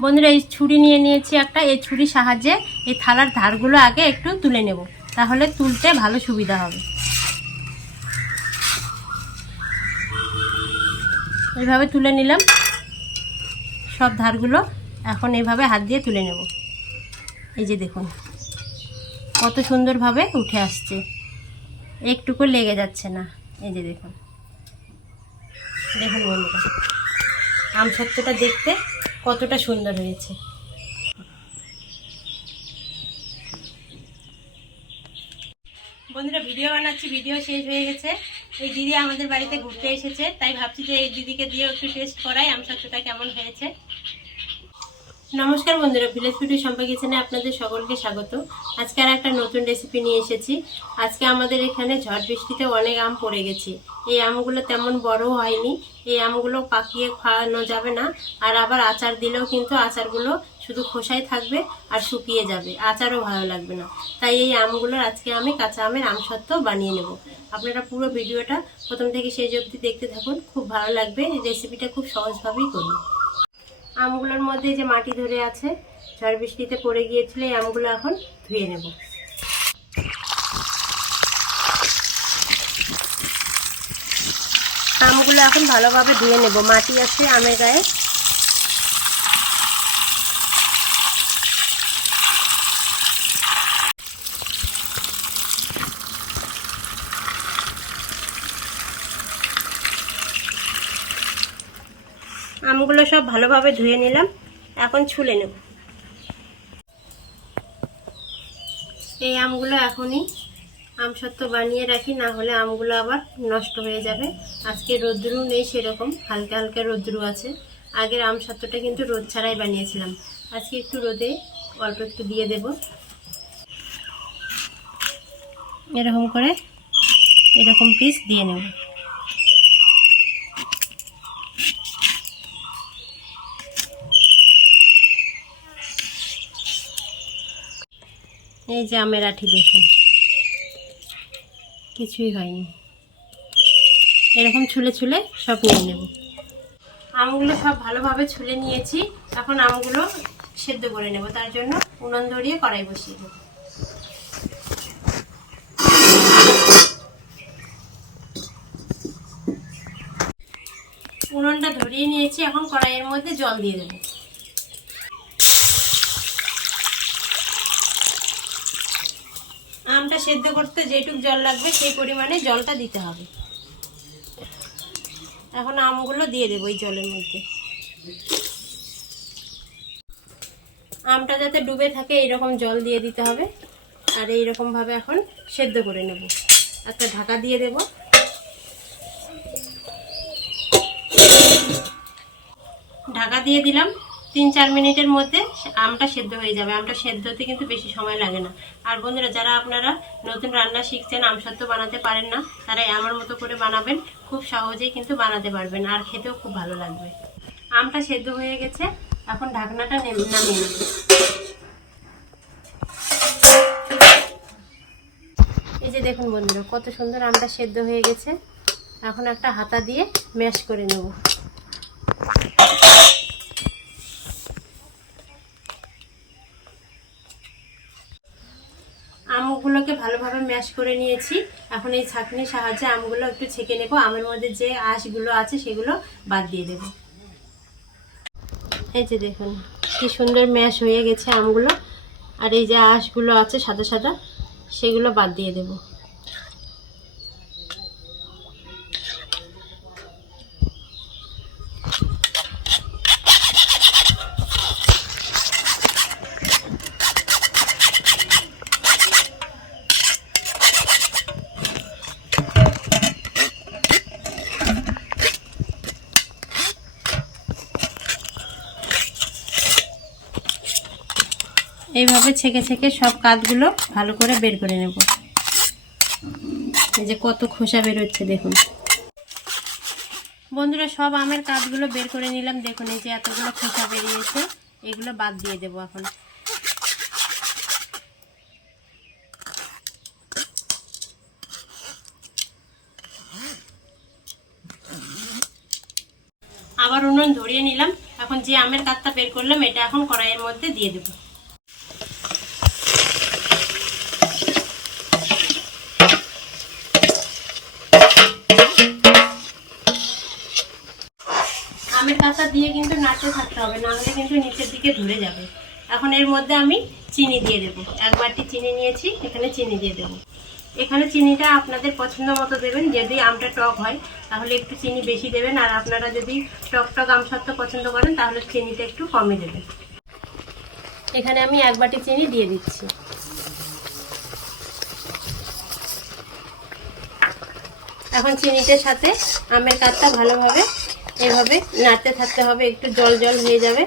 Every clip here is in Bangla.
বন্ধুরা, এই ছুরি নিয়ে নিয়েছি একটা। এই ছুরির সাহায্যে এই থালার ধারগুলো আগে একটু তুলে নেব। তাহলে তুলতে ভালো সুবিধা হবে। এইভাবে তুলে নিলাম। সব ধারগুলো এখন এইভাবে হাত দিয়ে তুলে নেব। এই যে দেখুন, কত সুন্দরভাবে উঠে আসছে। একটুকু লেগে যাচ্ছে না। এই যে দেখুন। দেখুন বন্ধুরা আম সত্যটা দেখতে কতটা সুন্দর হয়েছে। বন্ধুরা ভিডিও বানাচ্ছি ভিডিও শেষ হয়ে গেছে। এই দিদি আমাদের বাড়িতে ঘুরতে এসেছে, তাই ভাবছি যে এই দিদিকে দিয়ে একটু টেস্ট করাই আম সত্যটা কেমন হয়েছে। নমস্কার বন্ধুরা, ভিলেজ ফুডি সম্পর্কে কিচেনে আপনাদের সকলকে স্বাগত। আজকে আর একটা নতুন রেসিপি নিয়ে এসেছি। আজকে আমাদের এখানে ঝড় বৃষ্টিতে অনেক আম পড়ে গেছে। এই আমগুলো তেমন বড় হয়নি। এই আমগুলো পাকিয়ে খাওয়ানো যাবে না। আর আবার আচার দিলেও কিন্তু আচারগুলো শুধু খোসাই থাকবে আর শুকিয়ে যাবে। আচারও ভালো লাগবে না। তাই এই আমগুলোর আজকে আমি কাঁচা আমের আমসত্ত্ব বানিয়ে নেব। আপনারা পুরো ভিডিওটা প্রথম থেকে সেই অবধি দেখতে থাকুন। খুব ভালো লাগবে। রেসিপিটা খুব সহজভাবেই করি আমগুলোর মধ্যে যে মাটি ধরে আছে, ঝড় বৃষ্টিতে পড়ে গিয়েছিল, এই আমগুলো এখন ধুয়ে নেব। আমগুলো এখন ভালোভাবে ধুয়ে নেব। মাটি আছে আমের গায়ে আমগুলো সব ভালোভাবে ধুয়ে নিলাম। এখন ছুলে নেব। এই আমগুলো এখনই আম আমসত্ত্ব বানিয়ে রাখি, না হলে আমগুলো আবার নষ্ট হয়ে যাবে। আজকে রোদ্রু নেই সেরকম, হালকা হালকা রোদ্রু আছে। আগের আম আমসত্ত্বটা কিন্তু রোদ ছাড়াই বানিয়েছিলাম। আজকে একটু রোদে অল্প একটু দিয়ে দেব। এরকম করে এরকম পিস দিয়ে নেব। এই যে আমের আঠি দেখুন। কিছুই হয়নি। এরকম ছুলে ছুলে সব নিয়ে নেব। আমগুলো সব ভালোভাবে ছুলে নিয়েছি। এখন আমগুলো সেদ্ধ করে নেব। তার জন্য উনুন ধরিয়ে কড়াই বসিয়ে দেবো। উনুনটা ধরিয়ে নিয়েছি। এখন কড়াইয়ের মধ্যে জল দিয়ে দেবো আমটা সেদ্ধ করতে যেটুক জল লাগবে, সেই পরিমাণে জলটা দিতে হবে। এখন আমগুলো দিয়ে দেবো এই জলের মধ্যে। আমটা যাতে ডুবে থাকে, এইরকম জল দিয়ে দিতে হবে। আর এইরকম ভাবে এখন সেদ্ধ করে নেব। একটা ঢাকা দিয়ে দেব। ঢাকা দিয়ে দিলাম। তিন চার মিনিটের মধ্যে আমটা সেদ্ধ হয়ে যাবে। আমটা সেদ্ধ হতে কিন্তু বেশি সময় লাগে না। আর বন্ধুরা, যারা আপনারা নতুন রান্না শিখছেন আমসত্ত্ব বানাতে পারেন না তারা আমার মতো করে বানাবেন। খুব সহজেই কিন্তু বানাতে পারবেন আর খেতেও খুব ভালো লাগবে। আমটা সেদ্ধ হয়ে গেছে। এখন ঢাকনাটা নেম- নামিয়ে নেব। এই যে দেখুন বন্ধুরা, কত সুন্দর আমটা সেদ্ধ হয়ে গেছে। এখন একটা হাতা দিয়ে ম্যাশ করে নেব আমগুলোকে ভালোভাবে ম্যাশ করে নিয়েছি। এখন এই ছাঁকনির সাহায্যে আমগুলো একটু ছেঁকে নেব। আমের মধ্যে যে আঁশগুলো আছে সেগুলো বাদ দিয়ে দেব। এই যে দেখুন, কি সুন্দর ম্যাশ হয়ে গেছে আমগুলো। আর এই যে আঁশগুলো আছে সাদা সাদা, সেগুলো বাদ দিয়ে দেব। এইভাবে ছেঁকে ছেঁকে সব কাঠগুলো ভালো করে বের করে নেব। এই যে কত খোসা বেরোচ্ছে, দেখুন। বন্ধুরা, সব আমের কাঠগুলো বের করে নিলাম। দেখুন, এই যে এতগুলো খোসা বেরিয়েছে, এগুলো বাদ দিয়ে দেবো এখন। আবার উনুন ধরিয়ে নিলাম। এখন যে আমের কাতটা বের করলাম, এটা এখন কড়াইয়ের মধ্যে দিয়ে দেবো। হবে, না হলে কিন্তু নিচের দিকে ধরে যাবে। এখন এর মধ্যে আমি চিনি দিয়ে দেবো। এক বাটি চিনি নিয়েছি, এখানে চিনি দিয়ে দেবো। এখানে চিনিটা আপনাদের পছন্দ মতো দেবেন, যদি আমটা টক হয়, তাহলে একটু চিনি বেশি দেবেন, আর আপনারা যদি টক টক আম সত্ত্ব পছন্দ করেন, তাহলে চিনিটা একটু কমে দেবেন। এখানে আমি এক বাটি চিনি দিয়ে দিচ্ছি। এখন চিনিটার সাথে আমের কাঠটা ভালোভাবে এভাবে নাড়তে থাকতে হবে, একটু জল জল হয়ে যাবে।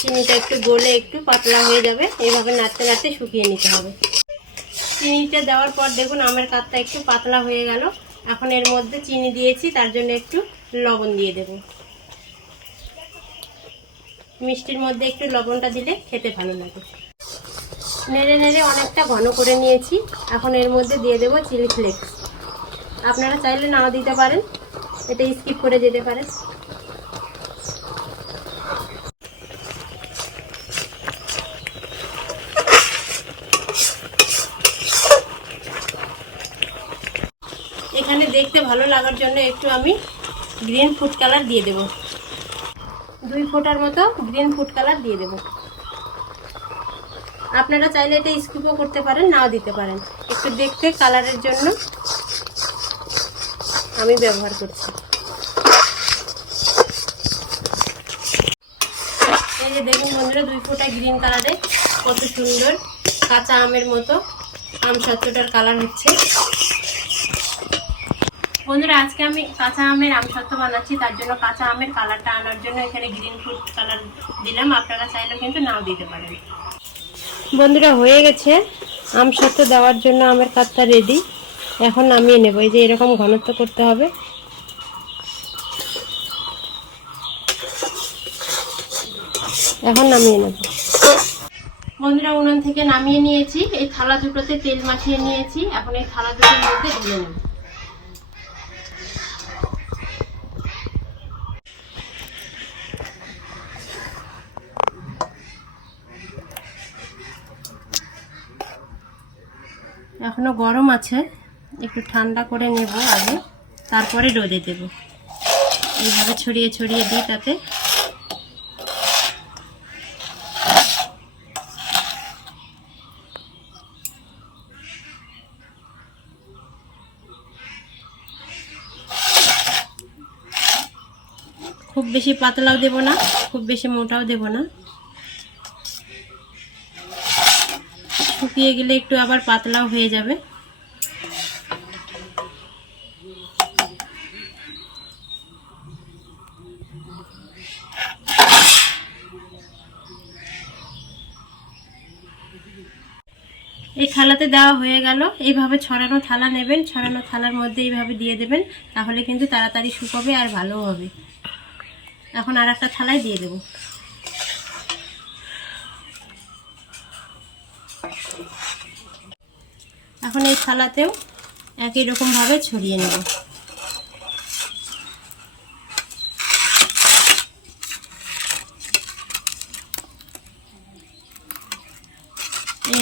চিনিটা একটু গলে একটু পাতলা হয়ে যাবে এইভাবে নাড়তে নাড়তে শুকিয়ে নিতে হবে। চিনিটা দেওয়ার পর দেখুন আমের কাতটা একটু পাতলা হয়ে গেল। এখন এর মধ্যে চিনি দিয়েছি, তার জন্য একটু লবণ দিয়ে দেব। মিষ্টির মধ্যে একটু লবণটা দিলে খেতে ভালো লাগে। নেড়ে নেড়ে অনেকটা ঘন করে নিয়েছি। এখন এর মধ্যে দিয়ে দেবো চিলি ফ্লেক্স। আপনারা চাইলে নাও দিতে পারেন। এটা স্কিপ করে যেতে পারেন এখানে দেখতে ভালো লাগার জন্য একটু আমি গ্রিন ফুড কালার দিয়ে দেব। দুই ফোঁটার মতো গ্রিন ফুড কালার দিয়ে দেব। আপনারা চাইলে এটা স্কিপও করতে পারেন, নাও দিতে পারেন। একটু দেখতে কালারের জন্য। আমি ব্যবহার করছি। এই যে দেখুন বন্ধুরা, দুই ফোঁটা গ্রিন কালারে কত সুন্দর কাঁচা আমের মতো আম সত্ত্বটার কালার হচ্ছে। বন্ধুরা, আজকে আমি কাঁচা আমের আম সত্ত্ব বানাচ্ছি, তার জন্য কাঁচা আমের কালারটা আনার জন্য এখানে গ্রিন ফুড কালার দিলাম। আপনারা চাইলেও কিন্তু নাও দিতে পারেন। বন্ধুরা, হয়ে গেছে। আম সত্ত্ব দেওয়ার জন্য আমের কাঠটা রেডি এখন নামিয়ে নেব। এই যে এরকম ঘনত্ব করতে হবে। এখন নামিয়ে নেব। বন্ধুরা, উনান থেকে নামিয়ে নিয়েছি। এই থালা দুটোতে তেল মাখিয়ে নিয়েছি। এখন এই থালা দুটোর মধ্যে ঢেলে নেব। এখনও গরম আছে। একটু ঠান্ডা করে নেব আগে, তারপরে রোদে দেব। এইভাবে ছড়িয়ে ছড়িয়ে দিই তাতে। খুব বেশি পাতলাও দেব না, খুব বেশি মোটাও দেব না। শুকিয়ে গেলে একটু আবার পাতলাও হয়ে যাবে। এই থালাতে দেওয়া হয়ে গেল। এইভাবে ছড়ানো থালা নেবেন, ছড়ানো থালার মধ্যে এইভাবে দিয়ে দেবেন, তাহলে কিন্তু তাড়াতাড়ি শুকোবে আর ভালো হবে। এখন আর একটা থালায় দিয়ে দেব। এখন এই থালাতেও একই রকমভাবে ছড়িয়ে নেব।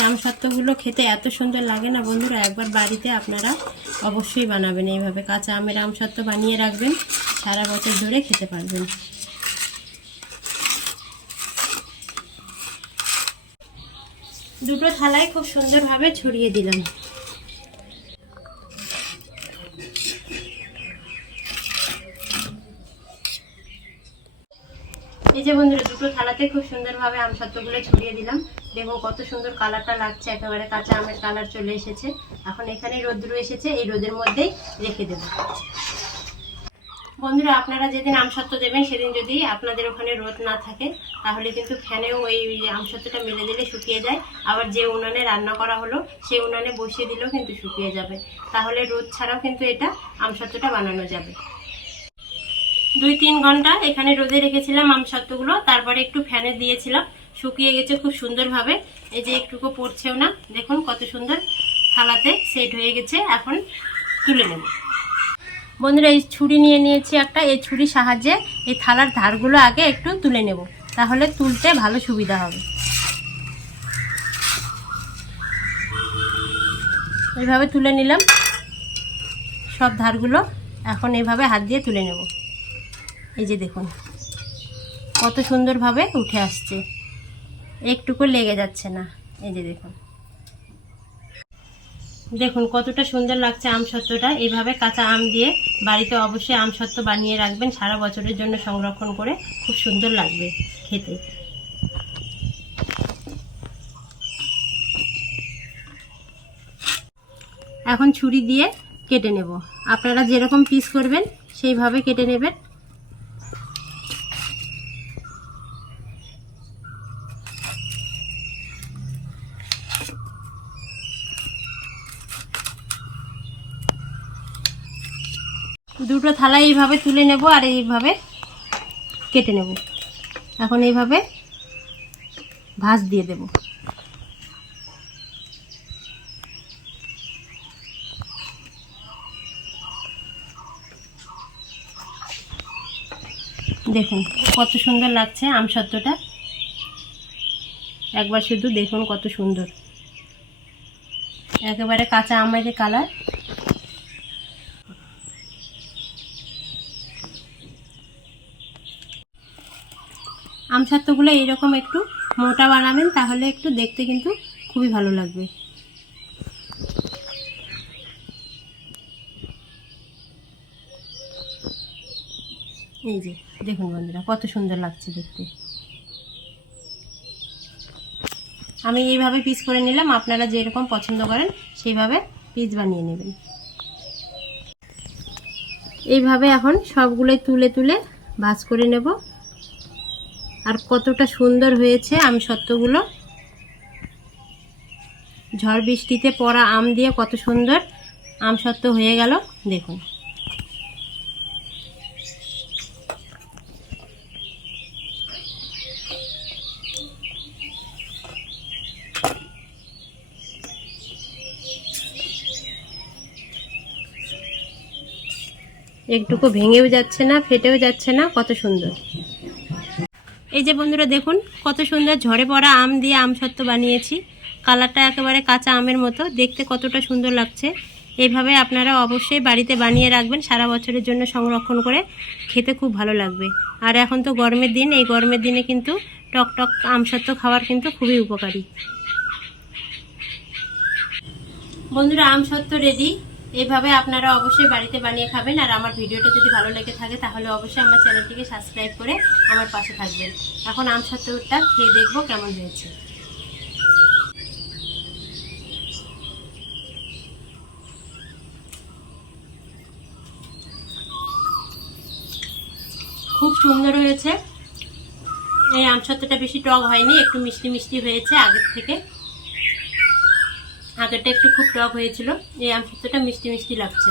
আম সত্ত্বগুলো খেতে এত সুন্দর লাগে না বন্ধুরা, একবার বাড়িতে আপনারা অবশ্যই বানাবেন এইভাবে। কাঁচা আমের আম সত্ত্ব বানিয়ে রাখবেন, সারা বছর ধরে খেতে পারবেন। দুটো থালায় খুব সুন্দরভাবে ছড়িয়ে দিলাম। এই যে বন্ধুরা, দুটো থালাতে খুব সুন্দরভাবে আম সত্ত্বগুলো ছড়িয়ে দিলাম। দেখো কত সুন্দর কালারটা লাগছে, একেবারে কাঁচা আমের কালার চলে এসেছে। এখন এখানে রোদ্রু এসেছে, এই রোদের মধ্যেই রেখে দেবো। বন্ধুরা, আপনারা যেদিন আমসত্ত্ব দেবেন, সেদিন যদি আপনাদের ওখানে রোদ না থাকে, তাহলে কিন্তু ফ্যানেও ওই আমসত্ত্বটা মেলে দিলে শুকিয়ে যায়। আবার যে উনানে রান্না করা হলো, সেই উনানে বসিয়ে দিলেও কিন্তু শুকিয়ে যাবে। তাহলে রোদ ছাড়াও কিন্তু এটা আমসত্ত্বটা বানানো যাবে। দুই তিন ঘণ্টা এখানে রোদে রেখেছিলাম আমসত্ত্বগুলো তারপরে একটু ফ্যানে দিয়েছিলাম। শুকিয়ে গেছে খুব সুন্দরভাবে। এই যে একটুকু পড়ছেও না, দেখুন কত সুন্দর থালাতে সেট হয়ে গেছে। এখন তুলে নেব। বন্ধুরা, এই ছুরি নিয়ে নিয়েছি একটা। এই ছুরির সাহায্যে এই থালার ধারগুলো আগে একটু তুলে নেব। তাহলে তুলতে ভালো সুবিধা হবে। এইভাবে তুলে নিলাম। সব ধারগুলো এখন এইভাবে হাত দিয়ে তুলে নেব। এই যে দেখুন, কত সুন্দরভাবে উঠে আসছে। একটুকু লেগে যাচ্ছে না। এই যে দেখুন। দেখুন, কতটা সুন্দর লাগছে আম সত্ত্বটা এইভাবে কাঁচা আম দিয়ে বাড়িতে অবশ্যই আম সত্ত্ব বানিয়ে রাখবেন। সারা বছরের জন্য সংরক্ষণ করে খুব সুন্দর লাগবে খেতে। এখন ছুরি দিয়ে কেটে নেব। আপনারা যেরকম পিস করবেন, সেইভাবে কেটে নেবেন। দুটো থালা এইভাবে তুলে নেব আর এইভাবে কেটে নেব। এখন এইভাবে ভাঁজ দিয়ে দেব। দেখুন কত সুন্দর লাগছে আমসত্ত্বটা একবার শুধু দেখুন কত সুন্দর। একেবারে কাঁচা আমের কালার। আমসত্ত্বগুলো এইরকম একটু মোটা বানাবেন, তাহলে একটু দেখতে কিন্তু খুবই ভালো লাগবে। এই যে, দেখুন বন্ধুরা, কত সুন্দর লাগছে দেখতে। আমি এইভাবে পিস করে নিলাম, আপনারা যেরকম পছন্দ করেন, সেইভাবে পিস বানিয়ে নেবেন। এইভাবে এখন সবগুলোই তুলে তুলে ভাজ করে নেব। আর কতটা সুন্দর হয়েছে আম সত্ত্বগুলো ঝড় বৃষ্টিতে পড়া আম দিয়ে কত সুন্দর আম সত্ত্ব হয়ে গেল, দেখুন। একটুকু ভেঙেও যাচ্ছে না, ফেটেও যাচ্ছে না, কত সুন্দর। এই যে বন্ধুরা দেখুন, কত সুন্দর ঝরে পড়া আম দিয়ে আম সত্ত্ব বানিয়েছি। কালারটা একেবারে কাঁচা আমের মতো, দেখতে কতটা সুন্দর লাগছে। এইভাবে আপনারা অবশ্যই বাড়িতে বানিয়ে রাখবেন, সারা বছরের জন্য সংরক্ষণ করে খেতে খুব ভালো লাগবে। আর এখন তো গরমের দিন, এই গরমের দিনে কিন্তু টক টক আম সত্ত্ব খাওয়ার কিন্তু খুবই উপকারী। বন্ধুরা, আম সত্ত্ব রেডি এইভাবে আপনারা অবশ্যই বাড়িতে বানিয়ে খাবেন। আর আমার ভিডিওটা যদি ভালো লেগে থাকে, তাহলে অবশ্যই আমার চ্যানেলটিকে সাবস্ক্রাইব করে আমার পাশে থাকবেন। এখন আম সত্ত্বটা খেয়ে দেখব কেমন হয়েছে। খুব সুন্দর হয়েছে। এই আম সত্ত্বটা বেশি টক হয়নি, একটু মিষ্টি মিষ্টি হয়েছে আগের থেকে। আগেরটা একটু খুব টক হয়েছিল। এই আম সত্ত্বটা মিষ্টি মিষ্টি লাগছে।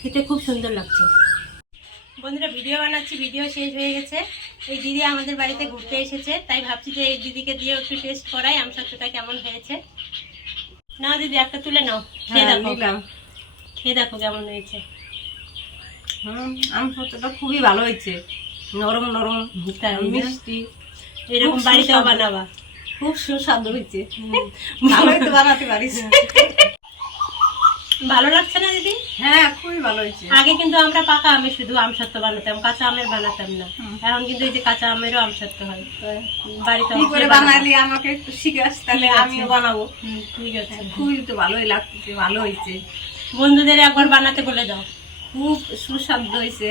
খেতে খুব সুন্দর লাগছে। বন্ধুরা ভিডিও বানাচ্ছি ভিডিও শেষ হয়ে গেছে। এই দিদি আমাদের বাড়িতে ঘুরতে এসেছে তাই ভাবছি যে এই দিদিকে দিয়ে একটু টেস্ট করাই আম সত্ত্বটা কেমন হয়েছে। নাও দিদি একটা তুলে নাও। খেয়ে হ্যাঁ, দেখো। খেয়ে দেখো কেমন হয়েছে। হুম, আম সত্যটা খুবই ভালো হয়েছে। নরম নরম মিষ্টি। এরকম বাড়িতেও বানাবা। খুব সুস্বাদু হয়েছে। ভালোই তো বানাতে পারিস। ভালো লাগছে না দিদি? হ্যাঁ খুবই ভালো হয়েছে। আগে কিন্তু আমরা পাকা আমের শুধু আম সত্ত্ব বানাতাম কাঁচা আমের বানাতাম না। এখন কিন্তু এই যে কাঁচা আমেরও আম সত্ত্ব হয় বাড়িতে কি করে বানালি আমাকে একটু শিখাস তাহলে আমিও বানাবো। ঠিক আছে। খুবই তো ভালোই লাগতেছে ভালো হয়েছে। বন্ধুদের একবার বানাতে বলে দাও। খুব সুস্বাদু হয়েছে।